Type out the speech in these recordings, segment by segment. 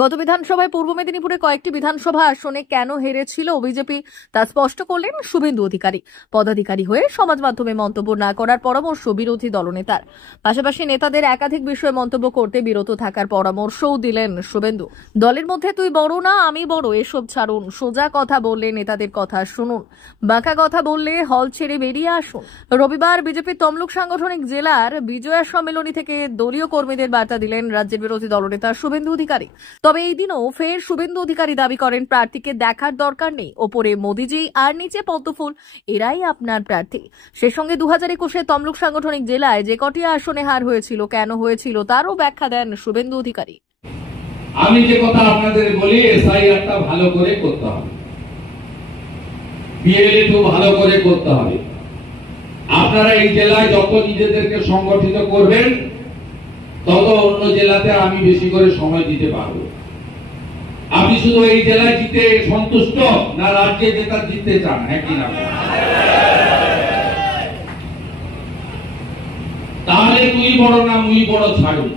গত বিধানসভায় পূর্ব মেদিনীপুরে কয়েকটি বিধানসভা আসনে কেন হেরেছিল বিজেপি তা স্পষ্ট করলেন শুভেন্দু অধিকারী। পদাধিকারী হয়ে সমাজ মাধ্যমে মন্তব্য না করার পরামর্শ বিরোধী দলনেতার। পাশাপাশি নেতাদের একাধিক বিষয়ে মন্তব্য করতে বিরত থাকার পরামর্শও দিলেন শুভেন্দু। দলের মধ্যে তুই বড় না আমি বড় এসব ছাড়ুন, সোজা কথা বললে নেতাদের কথা শুনুন, বাঁকা কথা বললে হল ছেড়ে বেরিয়ে আসুন। রবিবার বিজেপির তমলুক সাংগঠনিক জেলার বিজয়া সম্মেলনী থেকে দলীয় কর্মীদের বার্তা দিলেন রাজ্যের বিরোধী দলনেতা শুভেন্দু অধিকারী। তবে এই দিনও ফের শুভেন্দু অধিকারী দাবি করেন প্রার্থীকে দেখার দরকার নেই, ওপরে মোদিজি আর নিচে পদ্মফুল, এরাই আপনার প্রার্থী। সে সঙ্গে 2021-এ তমলুক সাংগঠনিক জেলায় যে কটি আসনে হার হয়েছিল, কেন হয়েছিল তারও ব্যাখ্যা দেন শুভেন্দু অধিকারী। আমি যে কথা আপনাদের বলি, এসআইআরটা ভালো করে করতে হবে, বিএলএ ভালো করে করতে হবে। আপনারা এই জেলায় যত নিজেদেরকে সংগঠিত করবেন তত অন্য জেলাতে আমি বেশি করে সময় দিতে পারবো। আপনি শুধু এই জেলায় জিতে সন্তুষ্ট না রাজ্যে জেতা জিততে চান? হ্যাঁ কি না? তাহলে তুই বড় না মুই বড় ছাড়ুন।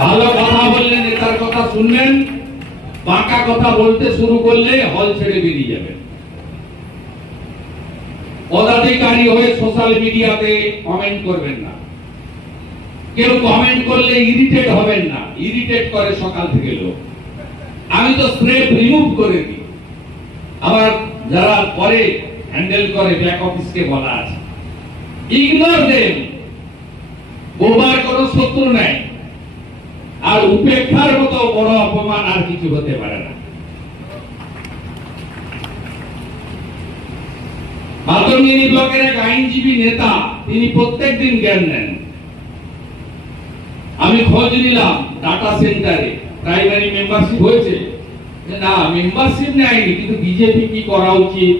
ভালো কথা বললে নেতার কথা শুনবেন, বাঁকা কথা বলতে শুরু করলে হল ছেড়ে বেরিয়ে যাবেন। পদাধিকারী হয়ে সোশ্যাল মিডিয়াতে কমেন্ট করবেন না। কেউ কমেন্ট করলে ইরিটেট হবেন না, ইরিটেট করে সকাল থেকে লোক। আমি তো স্ক্রেপ রিমুভ করে দিই। আবার যারা পরে হ্যান্ডেল করে ব্যাক অফিসকে বলা আছে, ইগনোর দেম। বোবার কোনো শত্রু নাই, আর উপেক্ষার মতো বড় অপমান আর কিছু হতে পারে না। মাতঙ্গিনী ব্লকের এক আইনজীবী নেতা, তিনি প্রত্যেকদিন জ্ঞান নেন। আমি খোঁজ নিলাম ডাটা সেন্টারে প্রাইমারি মেম্বারশিপ হয়েছে না, মেম্বারশিপ নেয়নি, কিন্তু বিজেপি কি করা উচিত,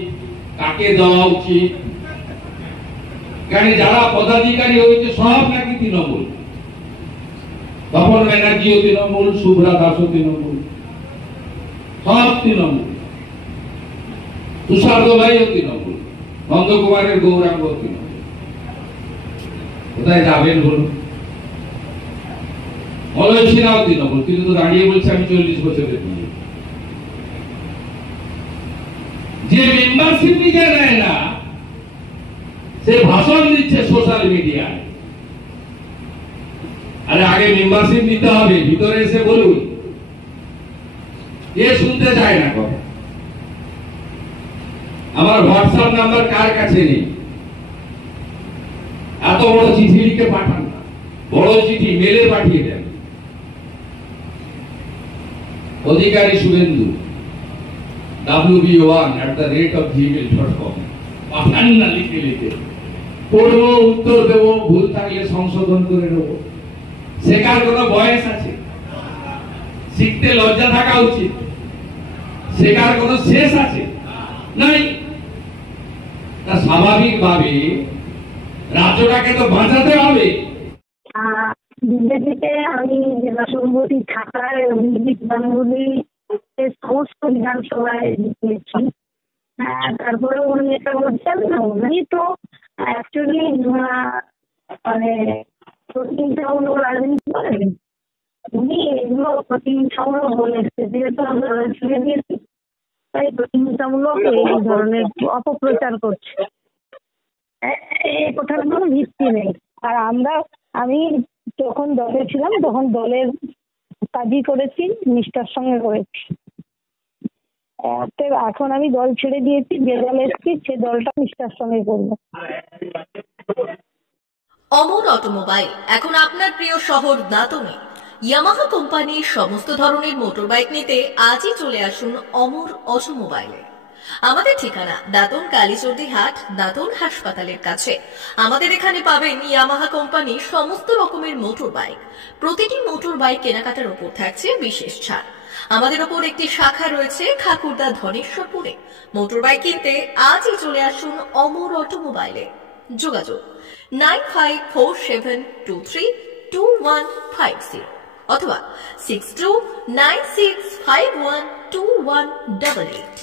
কাকে দেওয়া উচিত। কারণ যারা পদাধিকারী হয়েছে সব নাকি তৃণমূল। তপন ব্যানার্জিও তৃণমূল, শুভ্রা দাসও তৃণমূল, সব তৃণমূল। তুষার দোলাইও তৃণমূল, নন্দকুমারের গৌরাঙ্গ তৃণমূল। কোথায় যাবেন বলুন? মলয় সিনহাও তৃণমূল, কিন্তু তো দাঁড়িয়ে বলছে আমি 40 বছরের বিয়ে। যে মেম্বারশিপ নিজে নেয় না, সে ভাষণ দিচ্ছে সোশ্যাল মিডিয়ায়। আরে আগে মেম্বারশিপ নিতে হবে, ভিতরে এসে বলুন। এ শুনতে চায় না কথা। আমার হোয়াটসঅ্যাপ নাম্বার কার কাছে নেই? এত বড় চিঠি লিখে পাঠান না, বড় চিঠি মেলে পাঠিয়ে দেন। অধিকারী শুভেন্দু wb1@gmail.com পাঠান না, লিখে লিখে পড়বো, উত্তর দেবো, ভুল থাকলে সংশোধন করে নেবো। শেখার কোন বয়স আছে? শিখতে লজ্জা থাকা উচিত। শেখার কোন শেষ আছে? নাই। তা স্বাভাবিকভাবে রাজ্যটাকে তো বাঁচাতে হবে। বিজেপিতে আমি জেলা সভাপতি থাকার বিধানগুলি সমস্ত বিধানসভায় জিতেছি। তারপরে উনি এটা বলছেন না, উনি তো অ্যাকচুয়ালি মানে প্রতিহিংসামূলক রাজনীতি করেন। উনি এগুলো প্রতিহিংসামূলক বলে যেহেতু আমরা ছেড়ে দিয়েছি, তাই প্রতিহিংসামূলক এই ধরনের অপপ্রচার করছে। এই কথার কোনো ভিত্তি নেই। আর আমি যখন দলে ছিলাম তখন দলের কাজই করেছি, নিষ্ঠার সঙ্গে করেছি। এখন আমি দল ছেড়ে দিয়েছি, যে দল এসেছি সে দলটা নিষ্ঠার সঙ্গে করবো। অমর অটোমোবাইল এখন আপনার প্রিয় শহর দাঁতনে। ইয়ামাহা কোম্পানির সমস্ত ধরনের মোটর বাইক নিতে আজই চলে আসুন অমর অটোমোবাইলে। আমাদের ঠিকানা দাঁতন কালীচর্দি হাট, দাঁতন হাসপাতালের কাছে। আমাদের এখানে পাবেন ইয়ামাহা কোম্পানির সমস্ত রকমের মোটর বাইক। প্রতিটি মোটর বাইক কেনাকাটার উপর থাকছে বিশেষ ছাড়। আমাদের ওপর একটি শাখা রয়েছে খাকুরদা ধনেশ্বরপুরে। মোটর বাইক কিনতে আজই চলে আসুন অমর অটোমোবাইলে। যোগাযোগ 9547232150 অথবা 6296512188।